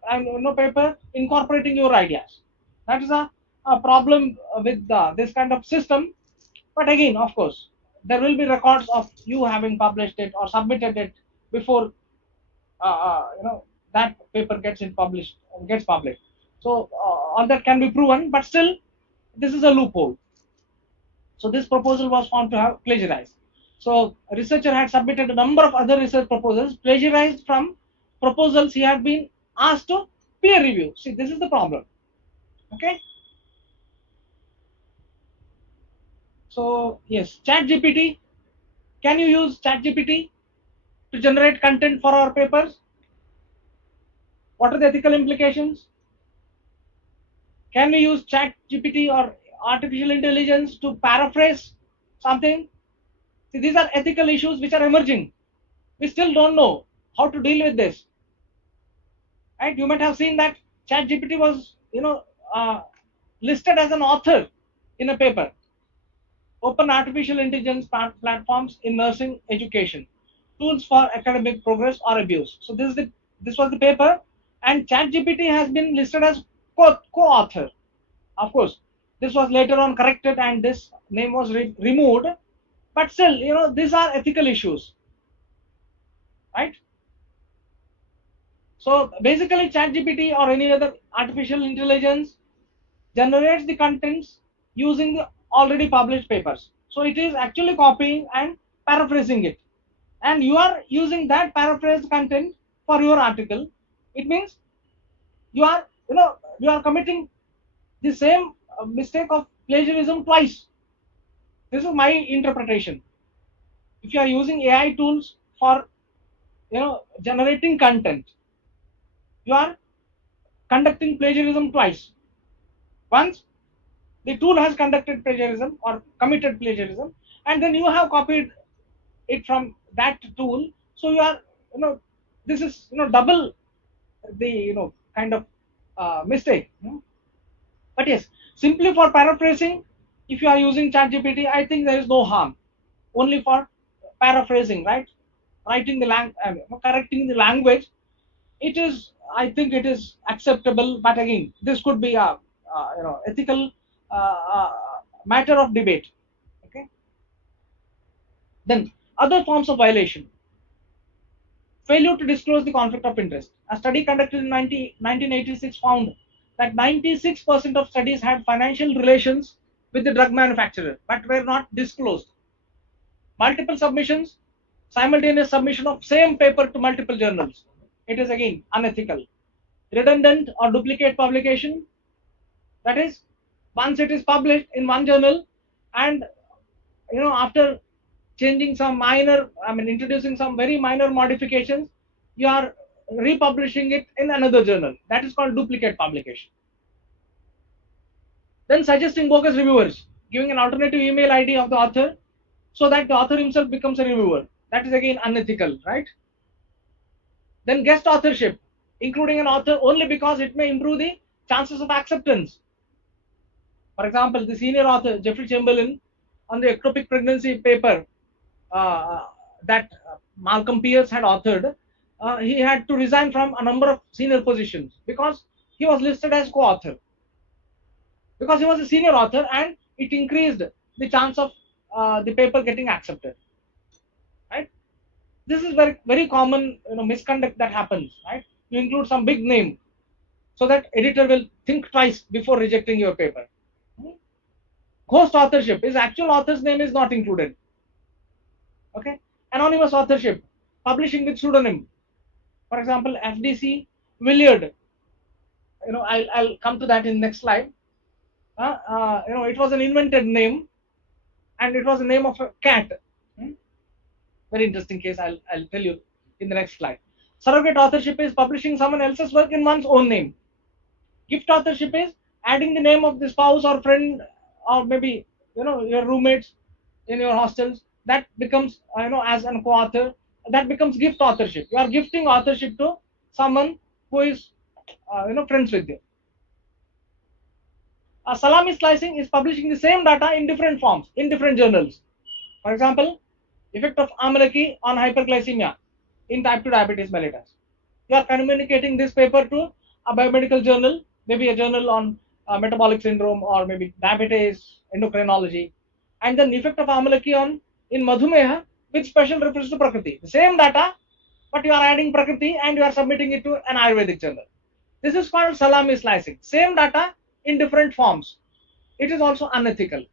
paper incorporating your ideas. That is a problem with this kind of system. But again, of course, there will be records of you having published it or submitted it before that paper gets published. So all that can be proven, but still, this is a loophole. So this proposal was found to have plagiarized. So a researcher had submitted a number of other research proposals plagiarized from proposals he had been asked to peer review. See, this is the problem. Okay. So yes, ChatGPT. Can you use ChatGPT to generate content for our papers? What are the ethical implications? Can we use ChatGPT or artificial intelligence to paraphrase something? See, these are ethical issues which are emerging. We still don't know how to deal with this. Right? You might have seen that ChatGPT was, listed as an author in a paper. Open artificial intelligence platforms in nursing education, tools for academic progress or abuse. So this was the paper, and ChatGPT has been listed as co-author. Of course, this was later on corrected and this name was removed. But still, these are ethical issues, right? So basically, ChatGPT or any other artificial intelligence generates the contents using the already published papers. So it is actually copying and paraphrasing it, and you are using that paraphrased content for your article. It means you are committing the same mistake of plagiarism twice. This is my interpretation. if you are using AI tools for generating content, you are conducting plagiarism twice. Once the tool has conducted plagiarism or committed plagiarism, and then you have copied it from that tool. So you are, this is double the kind of mistake. But yes, simply for paraphrasing, if you are using ChatGPT, I think there is no harm. Only for paraphrasing, right? Writing the correcting the language, it is. I think it is acceptable. But again, this could be a ethical matter of debate. Okay. Then other forms of violation: failure to disclose the conflict of interest. A study conducted in 1986 found that 96% of studies had financial relations with the drug manufacturer but were not disclosed. Multiple submissions, simultaneous submission of same paper to multiple journals. It is again unethical. Redundant or duplicate publication, that is, once it is published in one journal and after changing some minor, introducing some very minor modifications, you are republishing it in another journal. That is called duplicate publication. Then suggesting bogus reviewers, giving an alternative email ID of the author so that the author himself becomes a reviewer. That is again unethical, right? Then guest authorship, including an author only because it may improve the chances of acceptance. For example, the senior author Jeffrey Chamberlain on the ectopic pregnancy paper that Malcolm Pierce had authored, he had to resign from a number of senior positions because he was listed as co-author. Because he was a senior author and it increased the chance of the paper getting accepted. Right? This is very very common misconduct that happens. Right? You include some big name so that editor will think twice before rejecting your paper. Ghost authorship is actual author's name is not included. Okay. Anonymous authorship, publishing with pseudonym. For example, FDC Williard. I'll come to that in next slide. It was an invented name, and it was the name of a cat. Very interesting case. I'll tell you in the next slide. Surrogate authorship is publishing someone else's work in one's own name. Gift authorship is adding the name of the spouse or friend or maybe your roommates in your hostels. That becomes as an co-author. That becomes gift authorship. You are gifting authorship to someone who is friends with you. Salami slicing is publishing the same data in different forms in different journals. For example, effect of amalaki on hyperglycemia in type 2 diabetes mellitus. You are communicating this paper to a biomedical journal, maybe a journal on metabolic syndrome or maybe diabetes, endocrinology, and then effect of amalaki on in madhumeha with special reference to prakriti. The same data, but you are adding prakriti and you are submitting it to an Ayurvedic journal. This is called salami slicing. Same data in different forms. It is also unethical.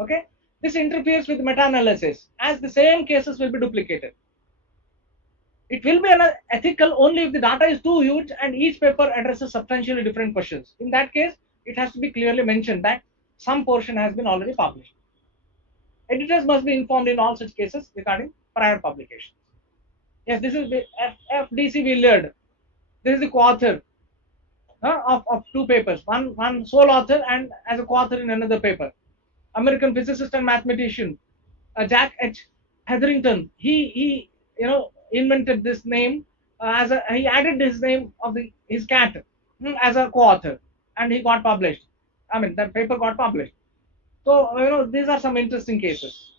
Okay. This interferes with meta-analysis as the same cases will be duplicated. It will be unethical only if the data is too huge and each paper addresses substantially different questions. In that case, it has to be clearly mentioned that some portion has been already published. Editors must be informed in all such cases regarding prior publications. Yes, this is the FDC Willard. This is the co-author of two papers, one sole author and as a co-author in another paper. American physicist and mathematician Jack H. Hetherington. He invented this name he added his name of his cat as a co-author, and he got published. That paper got published. So these are some interesting cases.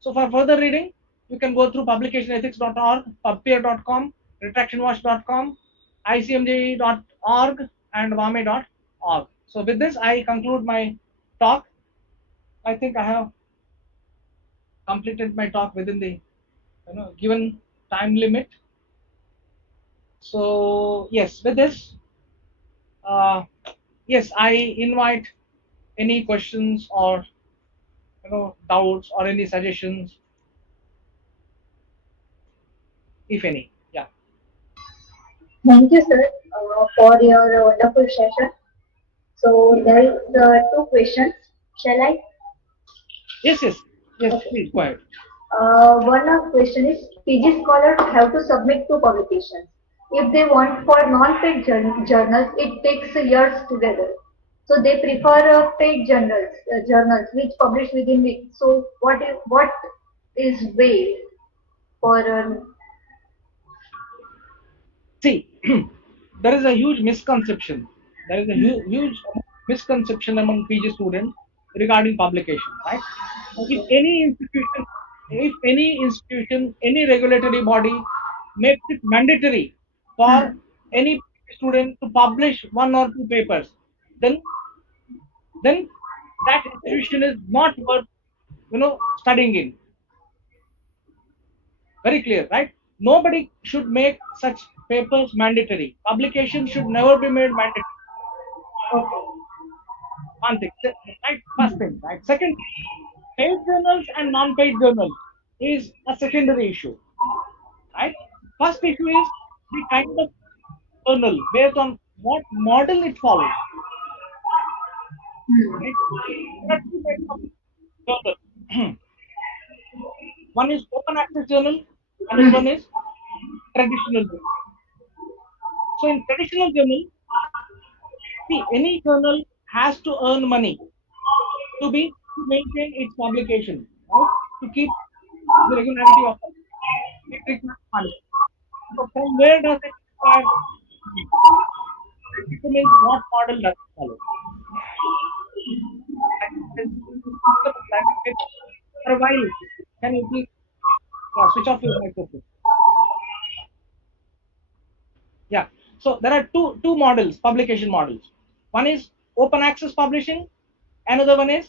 So for further reading, you can go through publicationethics.org, pubpeer.com, retractionwatch.com, icmj.org, and wame.org. So with this, I conclude my talk. I think I have completed my talk within the given time limit. So yes, with this, yes, I invite any questions or doubts or any suggestions, if any. Yeah. Thank you, sir, for your wonderful session. So there is two questions. Shall I? Yes. Okay. Please go ahead. One question is PG scholars have to submit two publications. If they want for non-paid journals, it takes years together. So they prefer paid journals which publish within weeks. So what is way for See, there is a huge misconception. There is a huge misconception among PG students regarding publication, right? If any institution, any regulatory body makes it mandatory for any student to publish one or two papers, then then that institution is not worth studying in. Very clear, right? Nobody should make such papers mandatory. Publication should never be made mandatory. One thing, right? First thing, right? Second, paid journals and non-paid journals is a secondary issue, right? First issue is the kind of journal based on what model it follows. Right? There are two types of journal. One is open access journal, another one is traditional journal. So in traditional journal, see, any journal has to earn money to maintain its publication, right? To keep the regularity of it requires money. So from where does it require money? It determines what model does it follow. For a while, can you please switch off your microphone? Yeah. So there are two models, publication models. One is open access publishing, another one is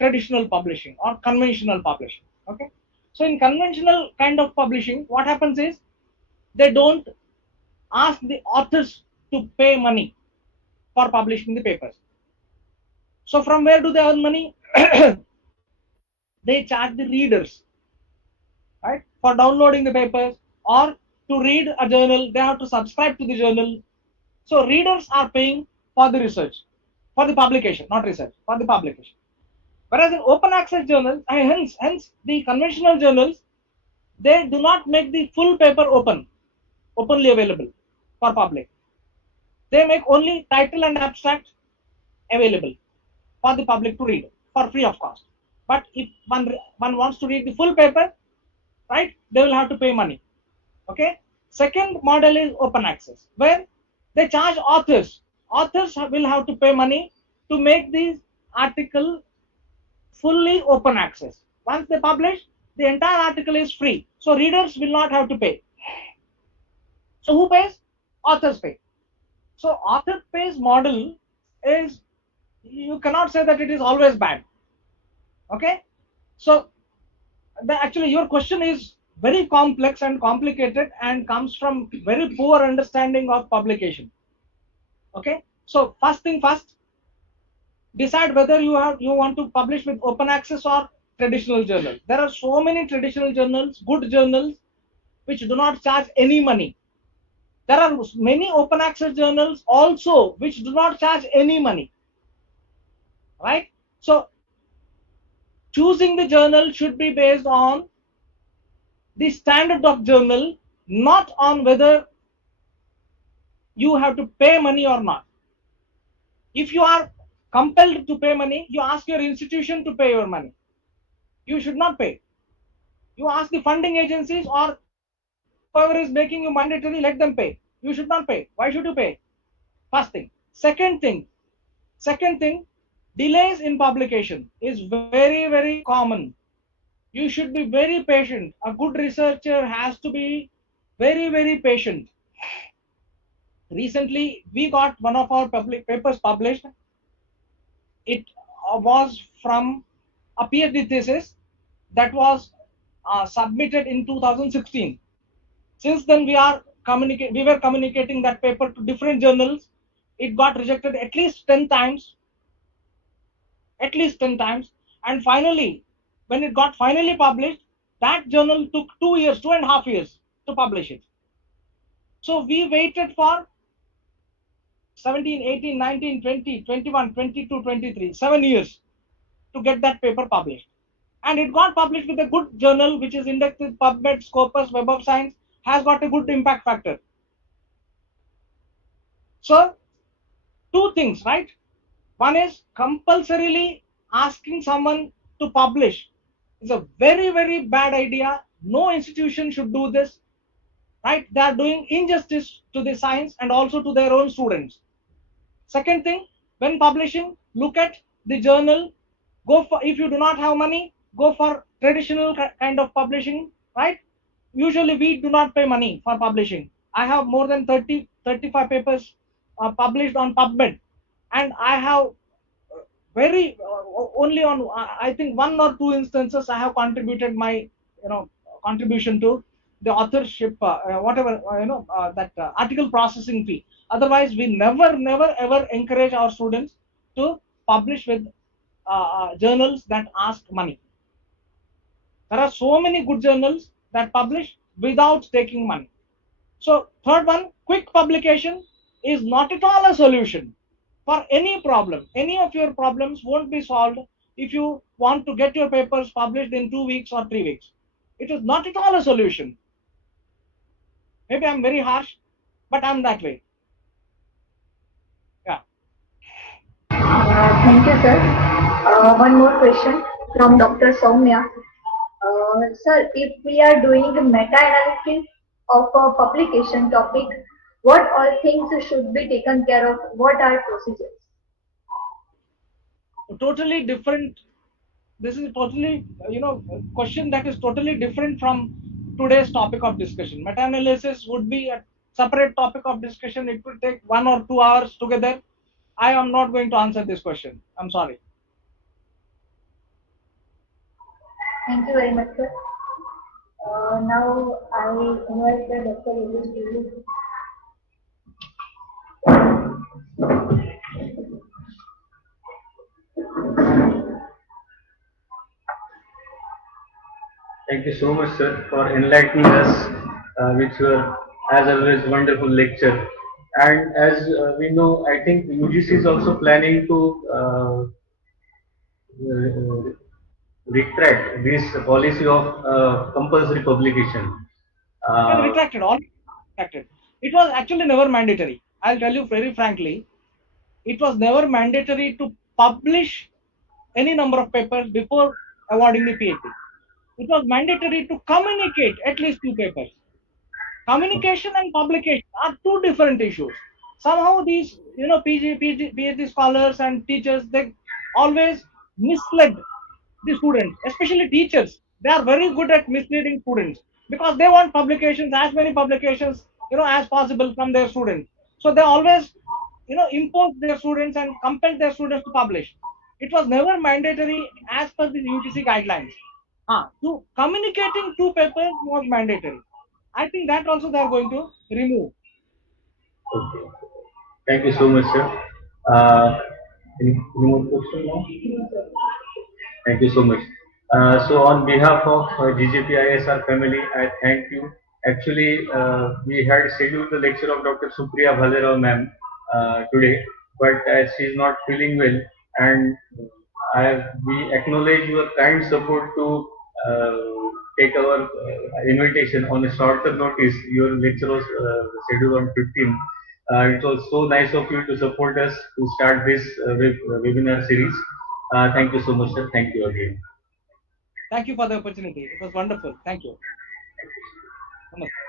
traditional publishing or conventional publishing. Okay. So in conventional kind of publishing, what happens is they don't ask the authors to pay money for publishing the papers. So from where do they earn money? They charge the readers, right, for downloading the papers, or to read a journal, they have to subscribe to the journal. So readers are paying for the research, for the publication, not research, for the publication. Whereas in open access journals, hence the conventional journals, they do not make the full paper openly available for public. They make only title and abstract available for the public to read for free of cost. But if one wants to read the full paper, right, they will have to pay money. Okay. Second model is open access, where they charge authors. Authors will have to pay money to make these article fully open access. Once they publish, the entire article is free, so readers will not have to pay. So who pays? Authors pay. So author pays model is, you cannot say that it is always bad. Okay. So actually your question is very complex and complicated and comes from very poor understanding of publication. Okay. So first thing first, decide whether you want to publish with open access or traditional journal. There are so many traditional journals, good journals, which do not charge any money. There are many open access journals also which do not charge any money, right? So choosing the journal should be based on the standard of journal, not on whether you have to pay money or not. If you are compelled to pay money, you ask your institution to pay your money. You should not pay. You ask the funding agencies or whoever is making you mandatory, let them pay. You should not pay. Why should you pay? First thing. Second thing, delays in publication is very, very common. You should be very patient. A good researcher has to be very, very patient. Recently, we got one of our papers published. It was from a Ph.D. thesis that was submitted in 2016. Since then, we were communicating that paper to different journals. It got rejected at least 10 times. And finally, when it got finally published, that journal took 2 years, 2.5 years to publish it. So we waited for 17, 18, 19, 20, 21, 22, 23, 7 years to get that paper published. and it got published with a good journal which is indexed with PubMed, Scopus, Web of Science, has got a good impact factor. So two things, right? One is compulsorily asking someone to publish is a very, very bad idea. No institution should do this, right? They are doing injustice to the science and also to their own students. Second thing, when publishing, look at the journal. Go for, if you do not have money, go for traditional kind of publishing, right? Usually we do not pay money for publishing. I have more than 35 papers published on PubMed, and I have very only on I think one or two instances I have contributed my contribution to the authorship whatever that article processing fee. Otherwise we never ever encourage our students to publish with journals that ask money. There are so many good journals that publish without taking money. So third one, quick publication is not at all a solution for any problem. Any of your problems won't be solved if you want to get your papers published in 2 weeks or 3 weeks. It is not at all a solution. Maybe I'm very harsh, but I'm that way. Yeah. Thank you, sir. One more question from Dr. Soumya. Sir, if we are doing a meta-analysis of a publication topic, what all things should be taken care of? What are procedures? Totally different. This is totally question that is totally different from today's topic of discussion. Meta-analysis would be a separate topic of discussion. It could take 1 or 2 hours together. I am not going to answer this question. I'm sorry. Thank you very much, sir. Now I invite the Dr. Yogesh. Thank you so much, sir, for enlightening us with your, as always, wonderful lecture. And as we know, I think UGC is also planning to uh, retract this policy of compulsory publication. It was Uh, retracted. All retracted. It was actually never mandatory. I'll tell you very frankly. It was never mandatory to publish any number of papers before awarding the PhD. It was mandatory to communicate at least 2 papers. Communication and publication are two different issues. Somehow these PhD scholars and teachers, they always misled the students, especially teachers. They are very good at misleading students because they want publications, as many publications as possible from their students. So they always impose their students and compel their students to publish. It was never mandatory as per the UGC guidelines. To communicating 2 papers was mandatory. I think that also they are going to remove. okay. Thank you so much, sir. Uh, any more question now? Thank you so much. So on behalf of GJP ISR family, I thank you. Actually, we had scheduled the lecture of Dr. Supriya Bhalerao ma'am today, but as she is not feeling well, and we acknowledge your kind support to take our invitation on a shorter notice. Your lecture was scheduled on 15. It was so nice of you to support us to start this webinar series. Thank you so much, sir. Thank you again. Thank you for the opportunity. It was wonderful. Thank you. Namaste.